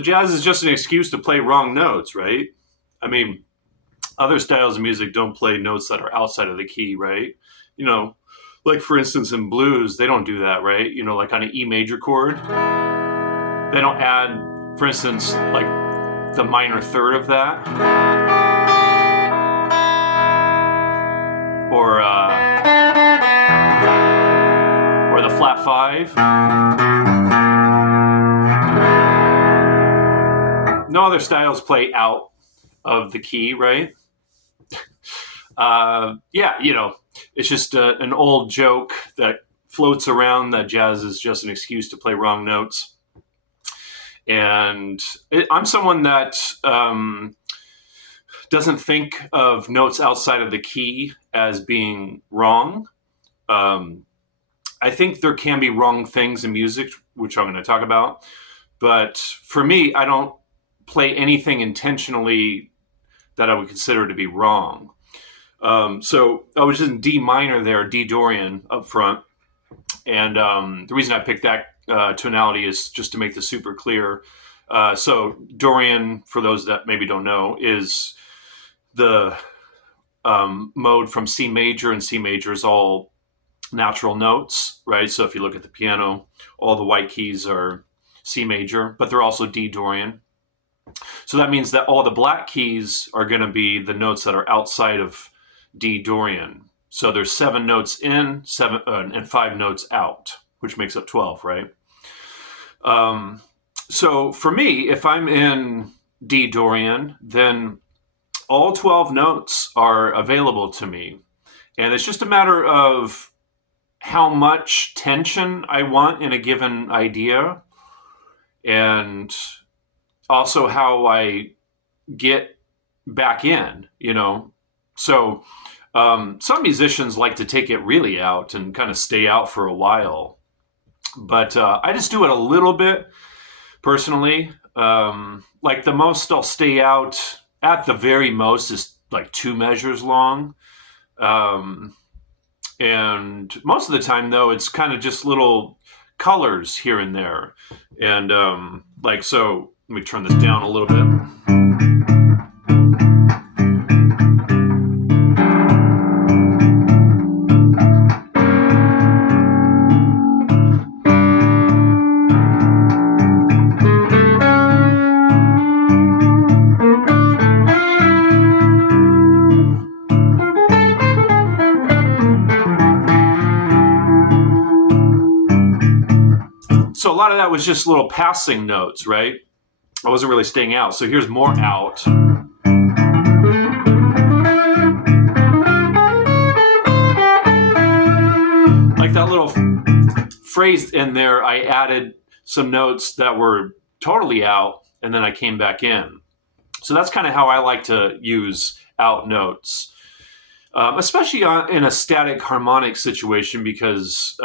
So jazz is just an excuse to play wrong notes, right? I mean, other styles of music don't play notes that are outside of the key, right? You know, like for instance in blues, they don't do that, right? You know, like on an E major chord, they don't add, for instance, like the minor third of that, or the flat five. No other styles play out of the key, right? Yeah, you know, it's just an old joke that floats around that jazz is just an excuse to play wrong notes. And I'm someone that doesn't think of notes outside of the key as being wrong. I think there can be wrong things in music, which I'm going to talk about. But for me, I don't play anything intentionally that I would consider to be wrong. So I was in D minor there, D Dorian up front. And the reason I picked that tonality is just to make this super clear. So Dorian, for those that maybe don't know, is the mode from C major, and C major is all natural notes, right? So if you look at the piano, all the white keys are C major, but they're also D Dorian. So that means that all the black keys are going to be the notes that are outside of D Dorian. So there's 7 notes in, 7 and 5 notes out, which makes up 12, right? So for me, if I'm in D Dorian, then all 12 notes are available to me. And it's just a matter of how much tension I want in a given idea, and also how I get back in, you know. So some musicians like to take it really out and kind of stay out for a while. But I just do it a little bit personally. Like the most I'll stay out at the very most is like 2 measures long. And most of the time, though, it's kind of just little colors here and there. And like, so let me turn this down a little bit. So a lot of that was just little passing notes, right? I wasn't really staying out. So here's more out. Like that little phrase in there, I added some notes that were totally out, and then I came back in. So that's kind of how I like to use out notes, especially in a static harmonic situation, because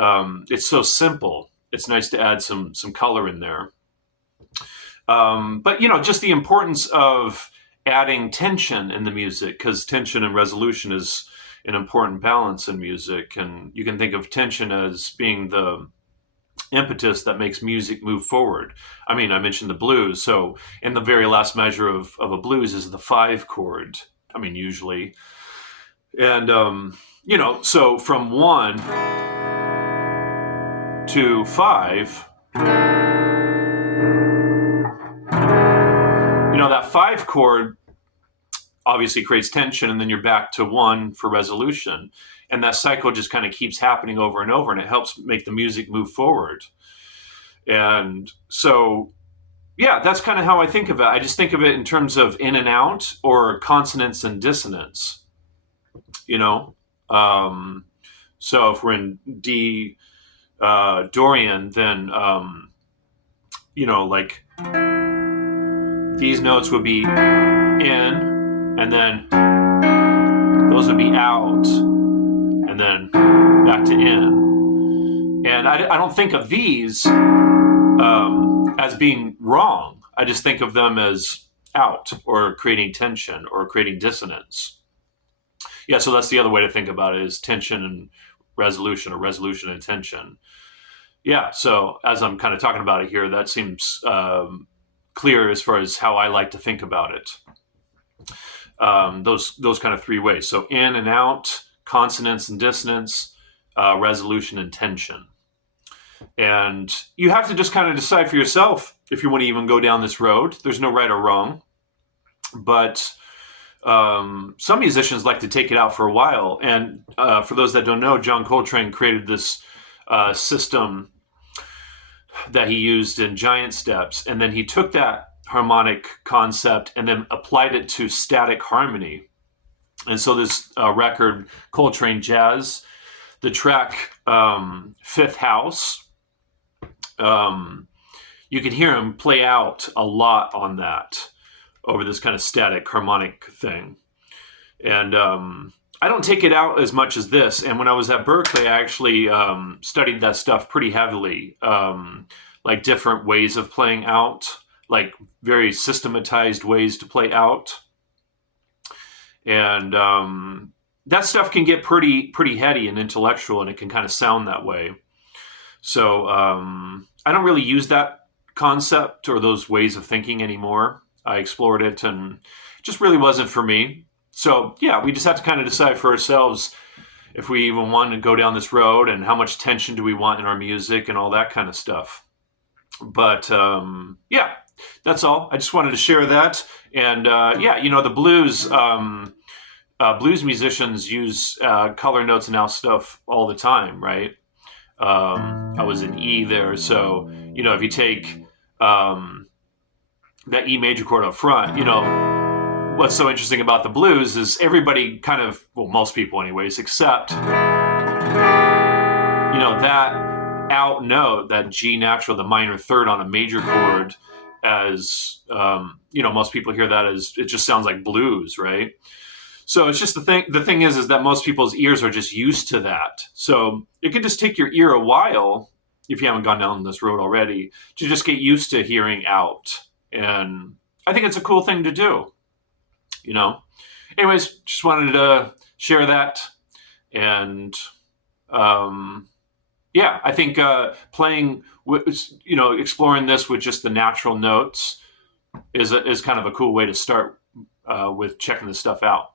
it's so simple. It's nice to add some color in there. But, you know, just the importance of adding tension in the music, because tension and resolution is an important balance in music. And you can think of tension as being the impetus that makes music move forward. I mean, I mentioned the blues. So in the very last measure of a blues is the 5 chord. I mean, usually. And, you know, so from 1 to 5, you know, that 5 chord obviously creates tension, and then you're back to 1 for resolution. And that cycle just kind of keeps happening over and over, and it helps make the music move forward. And so, yeah, that's kind of how I think of it. I just think of it in terms of in and out, or consonance and dissonance, you know. So if we're in D Dorian, then, you know, like these notes would be in, and then those would be out, and then back to in. And I don't think of these as being wrong. I just think of them as out, or creating tension, or creating dissonance. Yeah, so that's the other way to think about it, is tension and resolution, or resolution and tension. Yeah, so as I'm kind of talking about it here, that seems clear as far as how I like to think about it. Those kind of three ways. So in and out, consonance and dissonance, resolution and tension. And you have to just kind of decide for yourself if you want to even go down this road. There's no right or wrong. But some musicians like to take it out for a while. And for those that don't know, John Coltrane created this system that he used in Giant Steps. And then he took that harmonic concept and then applied it to static harmony. And so this record, Coltrane Jazz, the track Fifth House, you can hear him play out a lot on that over this kind of static harmonic thing. And I don't take it out as much as this. And when I was at Berklee, I actually studied that stuff pretty heavily, like different ways of playing out, like very systematized ways to play out. And that stuff can get pretty heady and intellectual, and it can kind of sound that way. So I don't really use that concept or those ways of thinking anymore. I explored it and it just really wasn't for me. So yeah, we just have to kind of decide for ourselves if we even want to go down this road and how much tension do we want in our music and all that kind of stuff. But yeah, that's all. I just wanted to share that. And yeah, you know, the blues, blues musicians use color notes and out stuff all the time, right? I was in E there. So, you know, if you take that E major chord up front, you know, what's so interesting about the blues is everybody kind of, well, most people anyways, accept, you know, that out note, that G natural, the minor third on a major chord, as, you know, most people hear that as, it just sounds like blues, right? So it's just the thing is that most people's ears are just used to that. So it can just take your ear a while, if you haven't gone down this road already, to just get used to hearing out. And I think it's a cool thing to do, you know. Anyways, just wanted to share that. And yeah, I think playing with, you know, exploring this with just the natural notes is kind of a cool way to start with checking this stuff out.